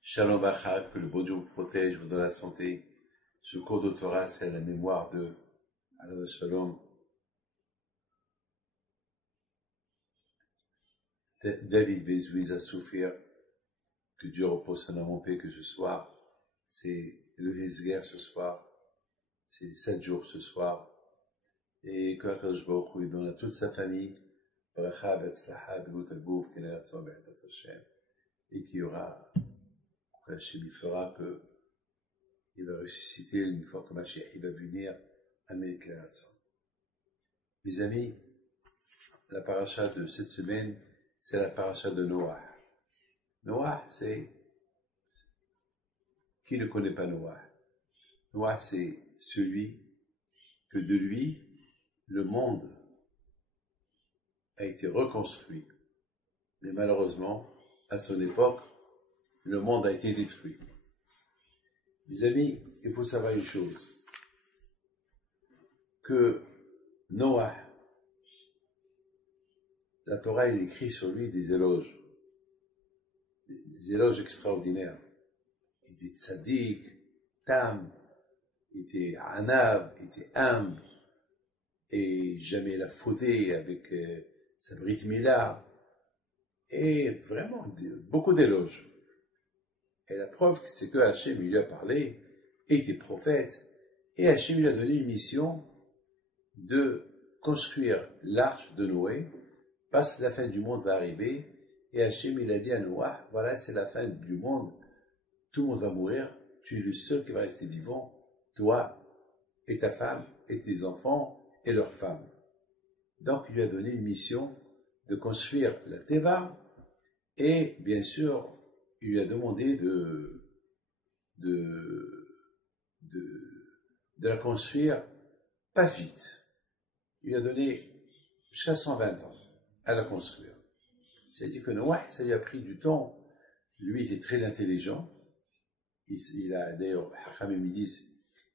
Shalom Bachak, que le bon Dieu vous protège, vous donne la santé. Ce cours de Torah, c'est à la mémoire de Alav Shalom, David Bezouiza Soufir, que Dieu repose son âme en paix, que ce soir, c'est le Hezger ce soir, c'est 7 jours ce soir, et que Akadosh Baruch Hu donne à toute sa famille, Bracha, Betzlaha, Begut Agouf, Kener Tzor, Be'etzat Hashem, et qu'il y aura, Hachem il fera que il va ressusciter une fois que Mashiach il va venir à Melkeratson. Mes amis, la paracha de cette semaine, c'est la paracha de Noah. Noah, c'est... Qui ne connaît pas Noah? Noah, c'est celui que de lui, le monde a été reconstruit. Mais malheureusement, à son époque, le monde a été détruit. Mes amis, il faut savoir une chose, que Noah, la Torah, il écrit sur lui des éloges extraordinaires. Il était tzaddik, tam, il était anav, il était humble, et jamais il a fauté avec sa brit mila, et vraiment beaucoup d'éloges. Et la preuve, c'est que Hachem lui a parlé, et était prophète, et Hachem lui a donné une mission de construire l'arche de Noé, parce que la fin du monde va arriver, et Hachem il a dit à Noah, voilà, c'est la fin du monde, tout le monde va mourir, tu es le seul qui va rester vivant, toi, et ta femme, et tes enfants, et leurs femmes. Donc, il lui a donné une mission de construire la Teva, et bien sûr, il lui a demandé de la construire pas vite. Il lui a donné 520 ans à la construire. C'est-à-dire que Noah, ça lui a pris du temps. Lui, il était très intelligent. Il a, d'ailleurs, Hachamim me disent,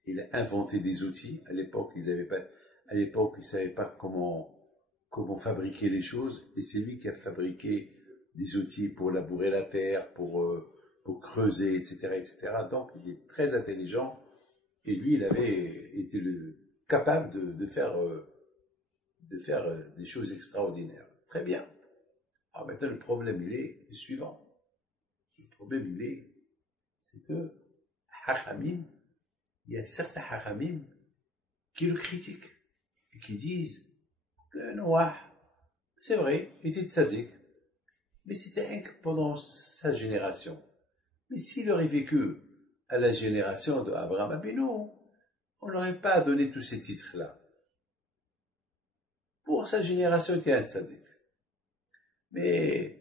il a inventé des outils. À l'époque, ils ne savaient pas comment fabriquer les choses. Et c'est lui qui a fabriqué des outils pour labourer la terre, pour creuser, etc., etc. Donc, il est très intelligent. Et lui, il avait été capable de faire des choses extraordinaires. Très bien. Alors maintenant, le problème, il est le suivant. Le problème, c'est que Hachamim, il y a certains Hachamim qui le critiquent et qui disent que Noah, c'est vrai, il était tzaddik, mais c'était pendant sa génération. Mais s'il aurait vécu à la génération d'Abraham Abinu, on n'aurait pas donné tous ces titres-là. Pour sa génération, il était un tzaddik. Mais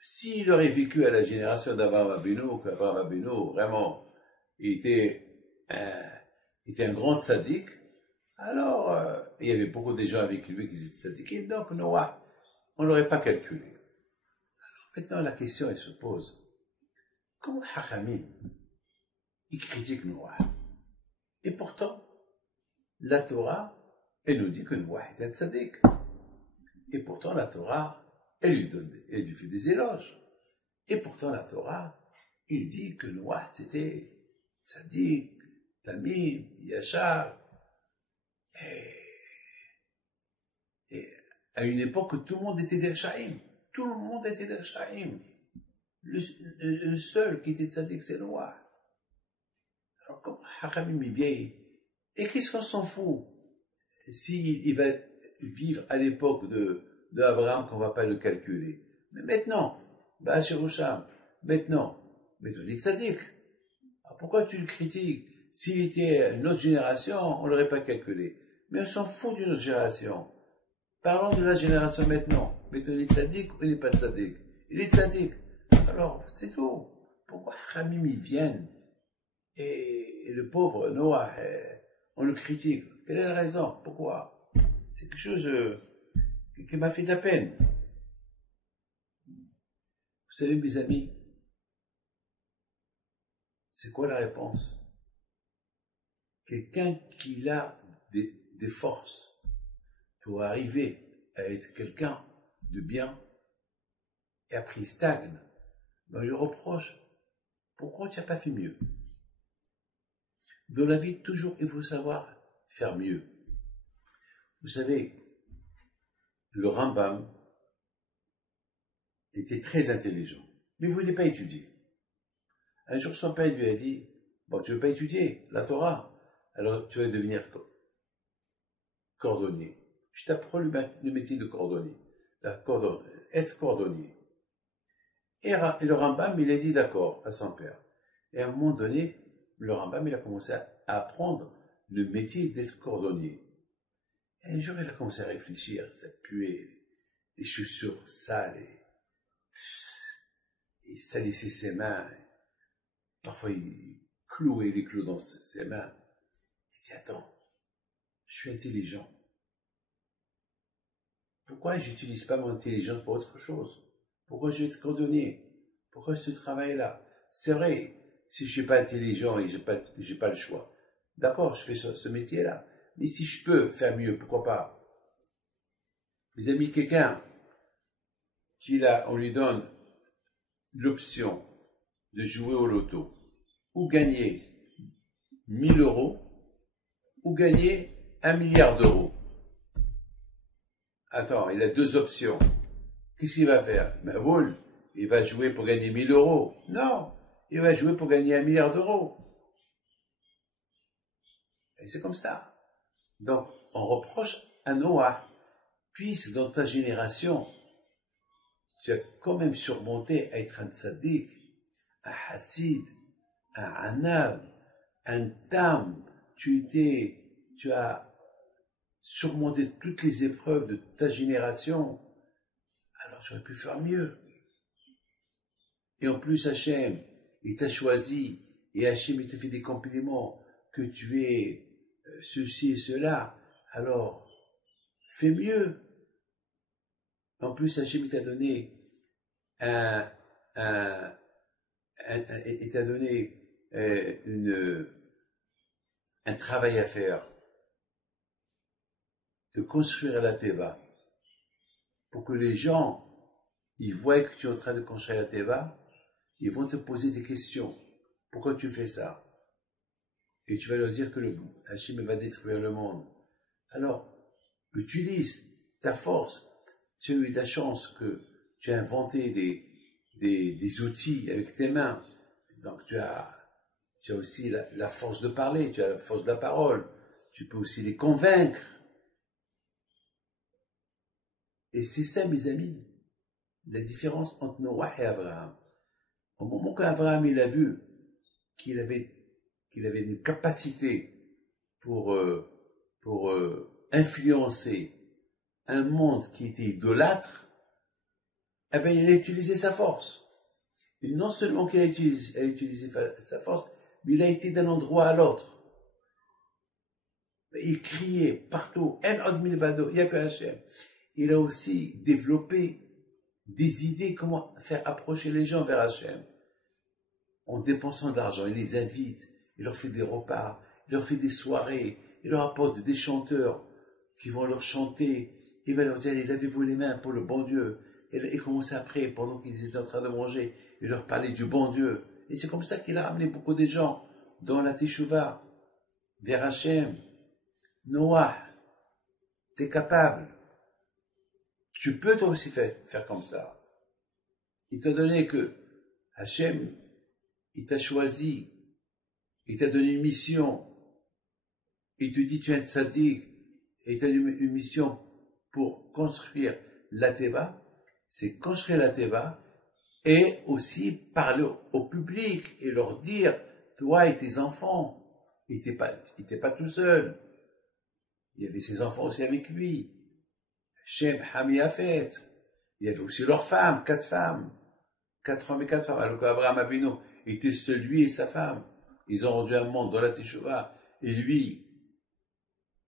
s'il aurait vécu à la génération d'Abraham Abinu, qu'Abraham Abinu, vraiment, il était un grand tzaddik, alors il y avait beaucoup de gens avec lui qui étaient tzaddikim, donc Noah, on ne l'aurait pas calculé. Alors maintenant, la question, elle se pose. Comment Hachamim, il critique Noah? Et pourtant, la Torah, elle nous dit que Noah est un tzaddik. Et pourtant, la Torah, elle lui fait des éloges. Et pourtant, la Torah, il dit que Noah, c'était tzaddik, tamim, yachar. Et à une époque, tout le monde était des Rechaim. Tout le monde était des Rechaim. Le seul qui était tzaddik, c'est Noah. Alors, comme Hachamim est vieil, et qu'est-ce qu'on s'en fout s'il va vivre à l'époque d'Abraham, qu'on ne va pas le calculer. Mais maintenant, maintenant, il est tzaddik. Alors pourquoi tu le critiques? S'il était une autre génération, on ne l'aurait pas calculé. Mais on s'en fout d'une autre génération. Parlons de la génération maintenant. Maintenant, il est tzaddik ou il n'est pas tzaddik? Il est tzaddik. Alors, c'est tout. Pourquoi Hamim ils viennent et le pauvre Noah, on le critique? Quelle est la raison? Pourquoi? C'est quelque chose qui m'a fait de la peine. Vous savez, mes amis, c'est quoi la réponse? Quelqu'un qui a des forces pour arriver à être quelqu'un de bien, et après il stagne On lui reproche, pourquoi tu n'as pas fait mieux? Dans la vie, toujours, il faut savoir faire mieux. Vous savez, le Rambam était très intelligent, mais il ne voulait pas étudier. Un jour, son père lui a dit, bon, tu ne veux pas étudier la Torah, alors tu vas devenir cordonnier. Je t'apprends le métier de cordonnier, être cordonnier. Et le Rambam, il a dit d'accord à son père. Et à un moment donné, le Rambam, il a commencé à apprendre le métier d'être cordonnier. Et un jour, il a commencé à réfléchir, ça puait, les chaussures sales, il salissait ses mains, parfois il clouait des clous dans ses mains. Il dit, attends, je suis intelligent. Pourquoi je n'utilise pas mon intelligence pour autre chose? Pourquoi je vais être cordonnier? Pourquoi ce travail-là? C'est vrai, si je ne suis pas intelligent et je n'ai pas le choix, d'accord, je fais ce métier-là. Mais si je peux faire mieux, pourquoi pas? Mes amis, quelqu'un on lui donne l'option de jouer au loto, ou gagner 1000 euros, ou gagner 1 milliard d'euros. Attends, il a deux options. Qu'est-ce qu'il va faire? Ben, il va jouer pour gagner 1000 euros. Non, il va jouer pour gagner 1 milliard d'euros. Et c'est comme ça. Donc, on reproche à Noah, puisque dans ta génération, tu as quand même surmonté à être un tzaddik, un hassid, un anav, un tam. Tu as surmonté toutes les épreuves de ta génération. Alors tu aurais pu faire mieux. Et en plus, Hachem, il t'a choisi, et Hachem, il te fait des compliments, que tu es ceci et cela. Alors, fais mieux. En plus, Hachem, il t'a donné un travail à faire, de construire la Teva, pour que les gens, ils voient que tu es en train de construire la Teva, ils vont te poser des questions. Pourquoi tu fais ça? Et tu vas leur dire que Hachem va détruire le monde. Alors, utilise ta force. Tu as eu la chance que tu as inventé des outils avec tes mains. Donc, tu as aussi la force de parler, tu as la force de la parole. Tu peux aussi les convaincre. Et c'est ça, mes amis, la différence entre Noah et Abraham. Au moment qu'Abraham il a vu qu'il avait une capacité pour influencer un monde qui était idolâtre, eh bien, il a utilisé sa force. Et non seulement qu'il a utilisé sa force, mais il a été d'un endroit à l'autre. Il criait partout, il n'y a que Hachem. Il a aussi développé des idées comment faire approcher les gens vers Hachem. En dépensant de l'argent, il les invite, il leur fait des repas, il leur fait des soirées, il leur apporte des chanteurs qui vont leur chanter. Il va leur dire, allez, lavez-vous les mains pour le bon Dieu. Et il commence après, pendant qu'ils étaient en train de manger, il leur parlait du bon Dieu. Et c'est comme ça qu'il a ramené beaucoup de gens dans la Teshuvah, vers Hachem. Noah, t'es capable. Tu peux toi aussi faire comme ça. Étant donné que Hachem, il t'a choisi, il t'a donné une mission, il te dit tu es un tzaddik, et il t'a donné une mission pour construire la Teva, c'est construire la Teva et aussi parler au public et leur dire, toi et tes enfants, il n'était pas tout seul, il y avait ses enfants aussi avec lui, Shem, Ham et Yafet, il y avait aussi leurs femmes, 4 hommes et 4 femmes, alors qu'Abraham Avinu était seul, lui et sa femme, ils ont rendu un monde dans la Teshuvah, et lui,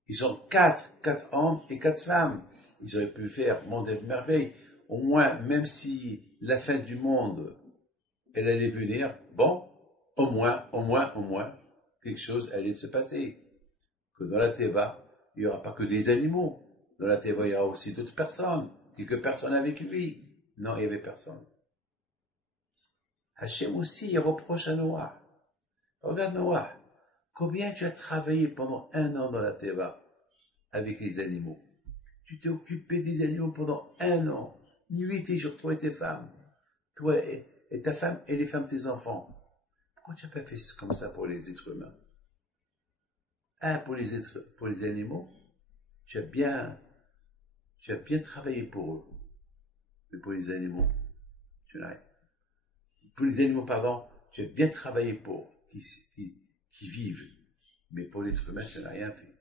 ils sont 4 hommes et 4 femmes, ils auraient pu faire monde de merveille, au moins, même si la fin du monde, elle allait venir, bon, au moins, quelque chose allait se passer. Que dans la Teva, il n'y aura pas que des animaux. Dans la Teva, il y aura aussi d'autres personnes. Quelques personnes avec lui. Non, il n'y avait personne. Hachem aussi, il reproche à Noah. Regarde Noah, combien tu as travaillé pendant 1 an dans la Teva avec les animaux. Tu t'es occupé des animaux pendant 1 an, nuit et jour, toi et tes femmes, toi et ta femme et les femmes de tes enfants. Pourquoi tu n'as pas fait comme ça pour les êtres humains? Pour les animaux, tu as bien travaillé pour eux. Mais pour les animaux, tu n'as rien. Pour les animaux, pardon, tu as bien travaillé pour qui vivent. Mais pour l'être humain, tu n'as rien fait.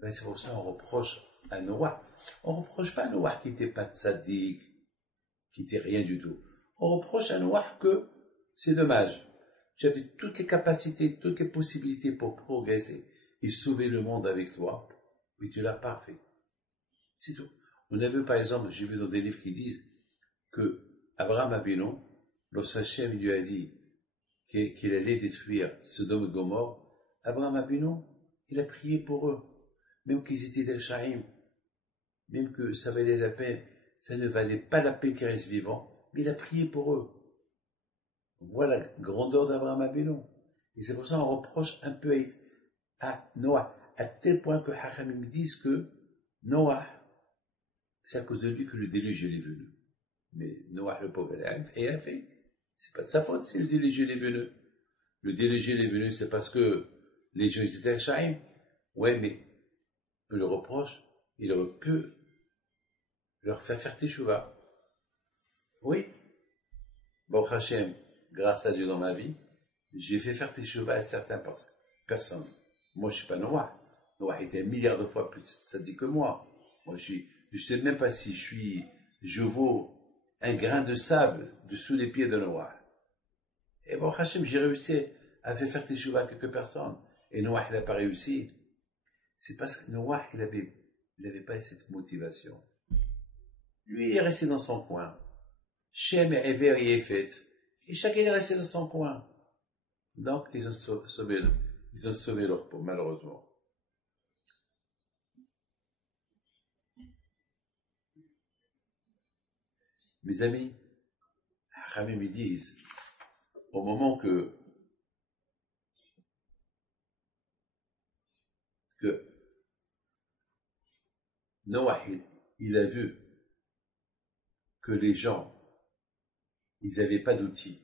Ben, c'est pour ça qu'on reproche à Noah. On ne reproche pas à Noah qui n'était pas tzaddik, qui n'était rien du tout. On reproche à Noah que c'est dommage. Tu avais toutes les capacités, toutes les possibilités pour progresser et sauver le monde avec toi, mais tu l'as pas fait. C'est tout. On a vu par exemple, j'ai vu dans des livres qui disent que Abraham Avinu, lorsque Hachem lui a dit qu'il allait détruire Sodome et Gomorrhe, Abraham Avinu, il a prié pour eux, même qu'ils étaient des Rechaïm, même que ça valait la peine, ça ne valait pas la peine qu'ils restent vivants, mais il a prié pour eux. Voilà la grandeur d'Abraham Avinu. Et c'est pour ça qu'on reproche un peu à Noah, à tel point que Hachamim disent que Noah, c'est à cause de lui que le déluge est venu. Mais Noah, le pauvre, il a fait. C'est pas de sa faute si le déluge est venu. Le déluge est venu, c'est parce que les gens étaient Rechaïm. Ouais, mais le reproche, il aurait pu leur faire teshuva. Oui. Bon, Hachem, grâce à Dieu dans ma vie, j'ai fait faire teshuva à certaines personnes. Moi, je suis pas Noah. Noah était 1 milliard de fois plus sadique que moi. Moi, je sais même pas si je vaux un grain de sable dessous les pieds de Noah. Et bon, Hachem, j'ai réussi à faire teshuva à quelques personnes. Et Noah, il n'a pas réussi. C'est parce que Noah, il avait pas cette motivation. Lui, il est resté dans son coin. Shem et Ever y est fait. Et chacun est resté dans son coin. Donc, ils ont sauvé leur peau, malheureusement. Mes amis, Rami me disent, au moment que Noah, il a vu que les gens, ils n'avaient pas d'outils.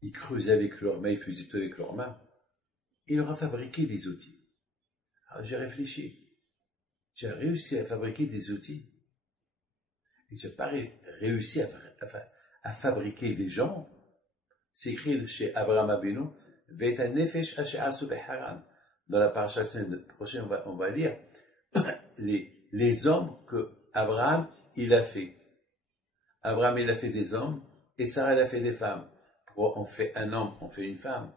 Ils creusaient avec leurs mains, ils faisaient tout avec leurs mains. Il leur a fabriqué des outils. Alors j'ai réfléchi. Tu as réussi à fabriquer des outils. Et tu n'as pas réussi à fabriquer des gens. C'est écrit chez Abraham Avinu, Veta Nefesh Ashe'asu Beharan. Dans la paracha prochaine, on va lire les hommes que Abraham, il a fait. Abraham, il a fait des hommes, et Sarah, elle a fait des femmes. Pourquoi on fait un homme, on fait une femme?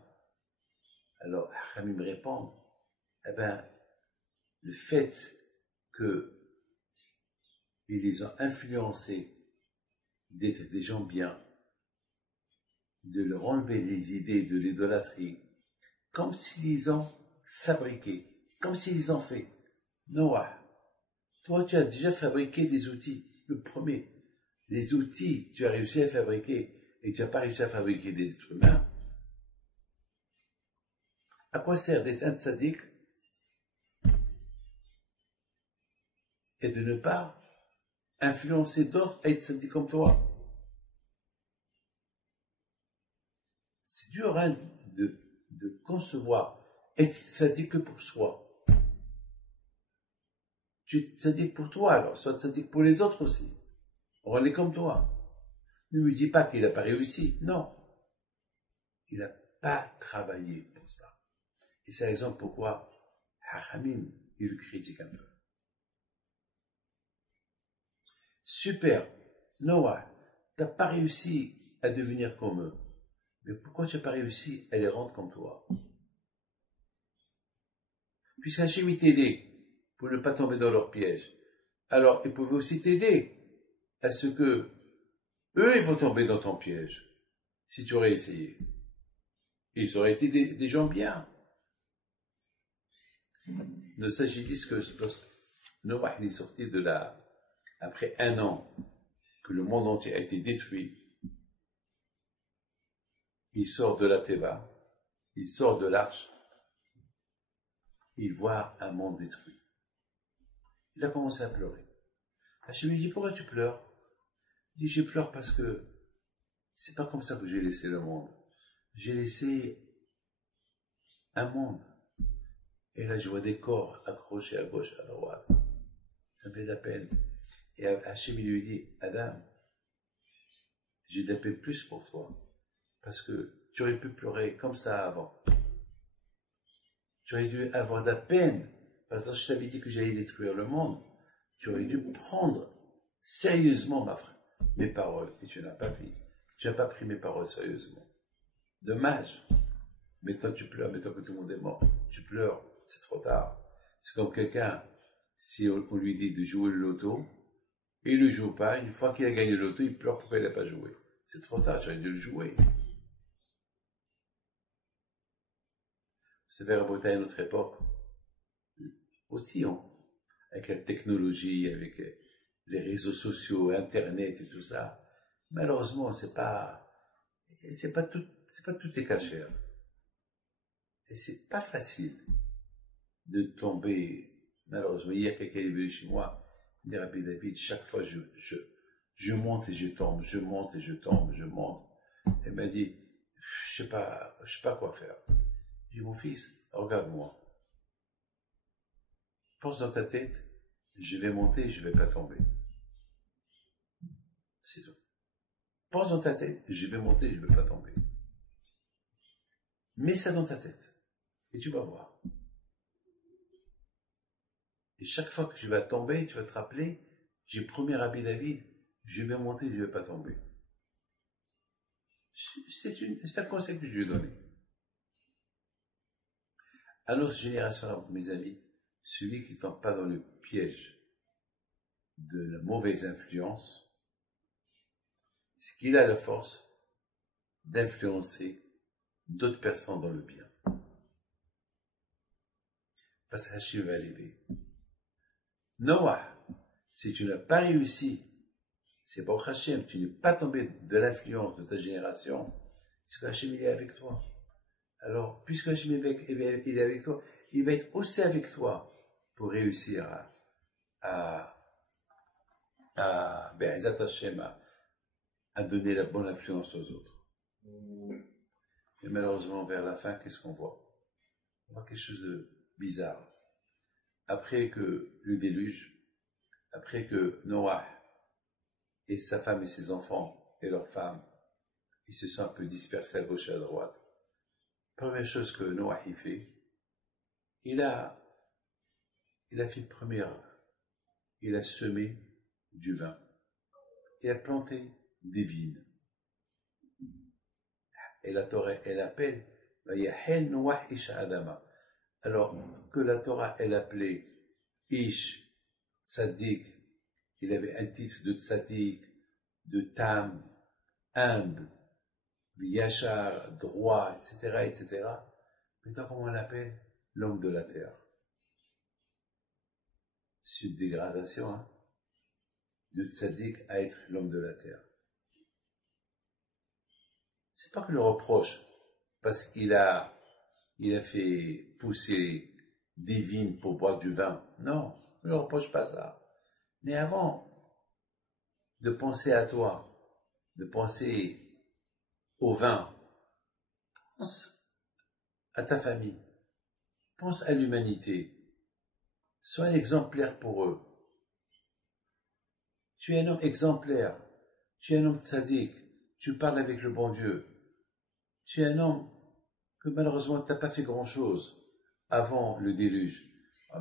Alors, Hachamim me répond, eh ben, le fait qu'ils les ont influencés d'être des gens bien, de leur enlever les idées de l'idolâtrie, comme s'ils les ont fabriqués, comme s'ils les ont fait. Noah, toi, tu as déjà fabriqué des outils. Le premier, les outils, tu as réussi à fabriquer, et tu n'as pas réussi à fabriquer des êtres humains. À quoi sert d'être un tzaddik et de ne pas influencer d'autres à être tzaddik comme toi? C'est dur hein, de concevoir être tzaddik que pour soi. Tu es tzaddik pour toi alors, sois tzaddik pour les autres aussi. On est comme toi. Ne me dis pas qu'il n'a pas réussi. Non. Il n'a pas travaillé pour ça. Et c'est la raison pourquoi Hachamim, il le critique un peu. Super. Noah, tu n'as pas réussi à devenir comme eux. Mais pourquoi tu n'as pas réussi à les rendre comme toi? Puis Hachem, il t'aidait pour ne pas tomber dans leur piège. Alors, ils pouvaient aussi t'aider à ce que eux, ils vont tomber dans ton piège. Si tu aurais essayé. Ils auraient été des gens bien. Ne s'agit-il que lorsque Noah est sorti de là, après 1 an, que le monde entier a été détruit, il sort de la Teva, il sort de l'arche, il voit un monde détruit. Il a commencé à pleurer. Hachem lui dit, pourquoi tu pleures? Il dit, je pleure parce que c'est pas comme ça que j'ai laissé le monde. J'ai laissé un monde. Et là, je vois des corps accrochés à gauche, à droite. Ça me fait de la peine. Et Hachem lui dit, Adam, j'ai de la peine plus pour toi. Parce que tu aurais pu pleurer comme ça avant. Tu aurais dû avoir de la peine. Parce que je t'avais dit que j'allais détruire le monde. Tu aurais dû prendre sérieusement mes paroles. Et tu n'as pas fait. Tu n'as pas pris mes paroles sérieusement. Dommage. Maintenant tu pleures, maintenant que tout le monde est mort. Tu pleures, c'est trop tard. C'est comme quelqu'un, si on lui dit de jouer le loto, et il ne joue pas, une fois qu'il a gagné le loto, il pleure pourquoi il n'a pas joué. C'est trop tard, j'aurais dû le jouer. Vous savez, à une autre époque, aussi, avec la technologie, avec les réseaux sociaux, Internet et tout ça, malheureusement, c'est pas tout est caché. Et c'est pas facile de tomber, malheureusement. Hier, quelqu'un est venu chez moi, il dit, Rabbi David, chaque fois, je monte et je tombe, je monte et je tombe, je monte. Et il m'a dit, je sais pas quoi faire. J'ai dit, mon fils, regarde-moi. Pense dans ta tête, je vais monter, je vais pas tomber. C'est tout. Pense dans ta tête, je vais monter, je vais pas tomber. Mets ça dans ta tête. Et tu vas voir. Et chaque fois que tu vas tomber, tu vas te rappeler, j'ai promis à Rabbi David, je vais monter, je ne vais pas tomber. C'est un conseil que je lui ai donné. À notre génération, mes amis, celui qui ne tombe pas dans le piège de la mauvaise influence, c'est qu'il a la force d'influencer d'autres personnes dans le bien. Parce que Hachem va l'aider. Noah, si tu n'as pas réussi, c'est pour Hachem, tu n'es pas tombé de l'influence de ta génération, c'est que Hachem est avec toi. Alors, puisque Hachem est avec toi, il va être aussi avec toi pour réussir Be'ezat Hachem, à donner la bonne influence aux autres. Et malheureusement, vers la fin, qu'est-ce qu'on voit? On voit quelque chose de bizarre. Après que le déluge, après que Noah et sa femme et ses enfants et leurs femmes, ils se sont un peu dispersés à gauche et à droite. Première chose que Noah y fait, il a fait une première, il a semé du vin, il a planté des vignes. Et la Torah, elle appelle, Vayahel Noah Isha Adama. Alors que la Torah, elle appelait Ish, Tzadik, il avait un titre de Tzadik, de Tam, humble, Yachar, droit, etc., etc. Maintenant, comment on l'appelle? L'homme de la terre. C'est une dégradation, hein, de Tzadik à être l'homme de la terre. C'est pas que le reproche, parce qu'il a fait pousser des vignes pour boire du vin. Non, ne le reproche pas ça. Mais avant de penser à toi, de penser au vin, pense à ta famille, pense à l'humanité, sois un exemplaire pour eux. Tu es un homme exemplaire, tu es un homme tzaddik, tu parles avec le bon Dieu, tu es un homme que malheureusement tu n'as pas fait grand-chose avant le déluge.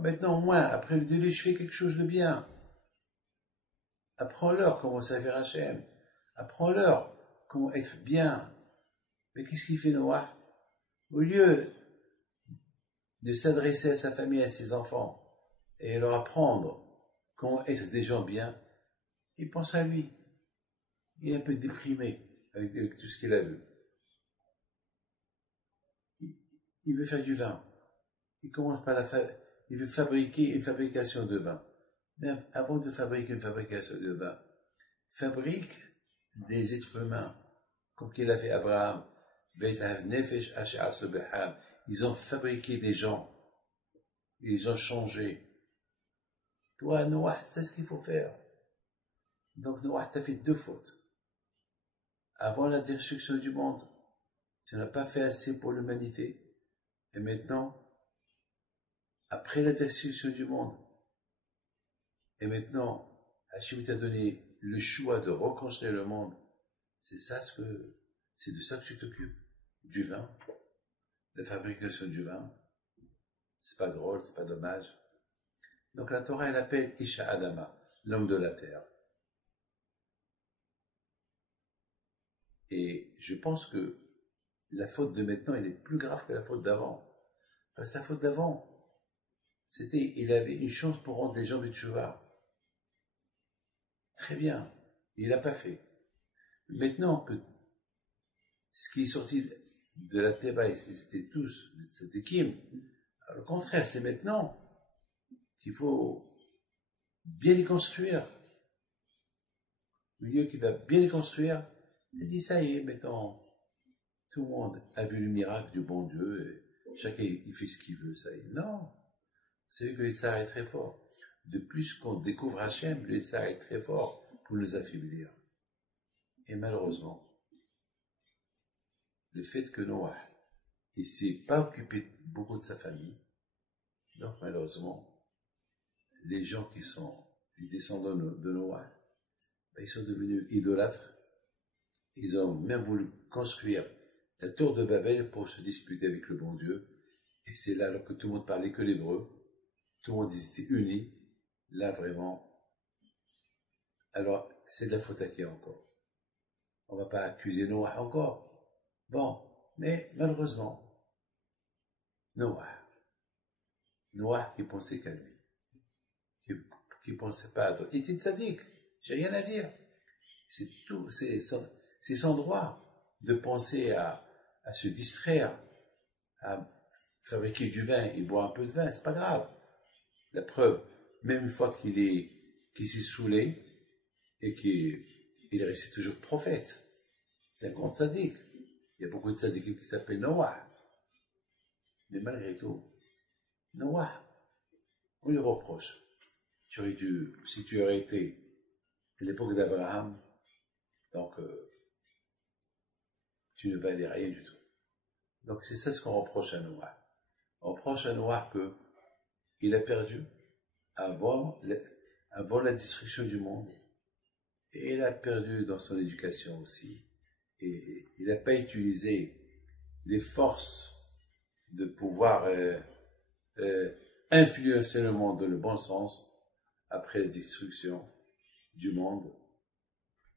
Maintenant, au moins, après le déluge, fais quelque chose de bien. Apprends-leur comment servir Hachem. Apprends-leur comment être bien. Mais qu'est-ce qu'il fait Noah? Au lieu de s'adresser à sa famille, à ses enfants, et leur apprendre comment être des gens bien, il pense à lui. Il est un peu déprimé avec tout ce qu'il a vu. Il veut faire du vin. Il commence par il veut fabriquer une fabrication de vin. Mais avant de fabriquer une fabrication de vin, fabrique des êtres humains, comme qu'il a fait Abraham. Ils ont fabriqué des gens. Ils ont changé. Toi, Noah, c'est ce qu'il faut faire. Donc, Noah, tu as fait 2 fautes. Avant la destruction du monde, tu n'as pas fait assez pour l'humanité. Et maintenant, après la destruction du monde, et maintenant, Hachem t'a donné le choix de reconstruire le monde. C'est de ça que tu t'occupes. Du vin, la fabrication du vin. C'est pas drôle, c'est pas dommage. Donc la Torah, elle appelle Isha Adama, l'homme de la terre. Et je pense que la faute de maintenant, elle est plus grave que la faute d'avant. Parce que la faute d'avant, il avait une chance pour rendre les gens de Tchouva. Très bien, il l'a pas fait. Maintenant que ce qui est sorti de la Théba, c'était tous, c'était Kim. Au contraire, c'est maintenant qu'il faut bien les construire. Le milieu qui va bien les construire, il dit ça y est, maintenant, tout le monde a vu le miracle du bon Dieu, et chacun il fait ce qu'il veut, ça y est. Non, vous savez que l'État est très fort. De plus qu'on découvre Hachem, l'État est très fort pour nous affaiblir. Et malheureusement, le fait que Noah, il ne s'est pas occupé beaucoup de sa famille, donc malheureusement, les gens qui sont les descendants de Noah, ils sont devenus idolâtres. Ils ont même voulu construire la tour de Babel pour se disputer avec le bon Dieu. Et c'est là, alors que tout le monde parlait que l'hébreu, tout le monde était unis, là vraiment. Alors, c'est de la faute à qui encore? On ne va pas accuser Noah encore. Bon, mais malheureusement, Noah qui pensait qu'à lui, qui pensait pas à toi. Il était tzaddik, j'ai rien à dire. C'est tout, c'est son droit de penser à se distraire, à fabriquer du vin et boire un peu de vin, c'est pas grave. La preuve, même une fois qu'il s'est saoulé et qu'il est resté toujours prophète. C'est un grand tzaddik. Il y a beaucoup de tzaddikim qui s'appellent Noah. Mais malgré tout, Noah, on lui reproche. Si tu aurais été à l'époque d'Abraham, donc tu ne valais rien du tout. Donc c'est ça ce qu'on reproche à Noah. On reproche à Noah qu'il a perdu avant la destruction du monde. Et il a perdu dans son éducation aussi. Et il n'a pas utilisé les forces de pouvoir influencer le monde dans le bon sens après la destruction du monde.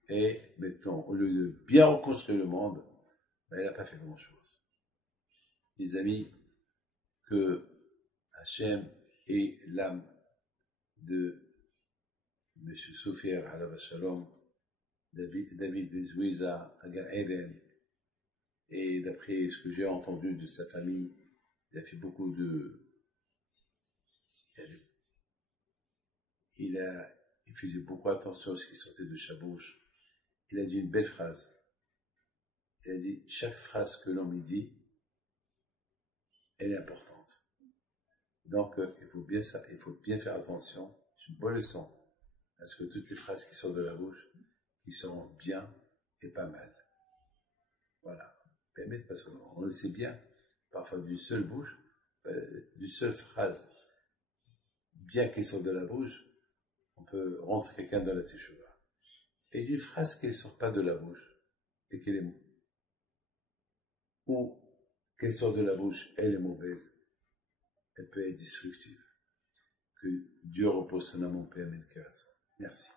Et maintenant, au lieu de bien reconstruire le monde, il n'a pas fait grand-chose. Les amis, que Hachem et l'âme de M. Sofer Alav Shalom, David Bezouiza, Agar Eden, et d'après ce que j'ai entendu de sa famille, il a fait beaucoup il faisait beaucoup attention à ce qui sortait de sa bouche. Il a dit une belle phrase. Il a dit, chaque phrase que l'homme dit, elle est importante. Donc, il faut bien faire attention. C'est une bonne leçon à ce que toutes les phrases qui sortent de la bouche, qui seront bien et pas mal. Voilà. Permettre, parce qu'on le sait bien, parfois d'une seule bouche, d'une seule phrase, bien qu'elle sorte de la bouche, on peut rentrer quelqu'un dans la teshuva. Et d'une phrase qui ne sort pas de la bouche, et qu'elle est ou qu'elle sort de la bouche, elle est mauvaise, elle peut être destructive. Que Dieu repose son âme en paix. Amen. Merci.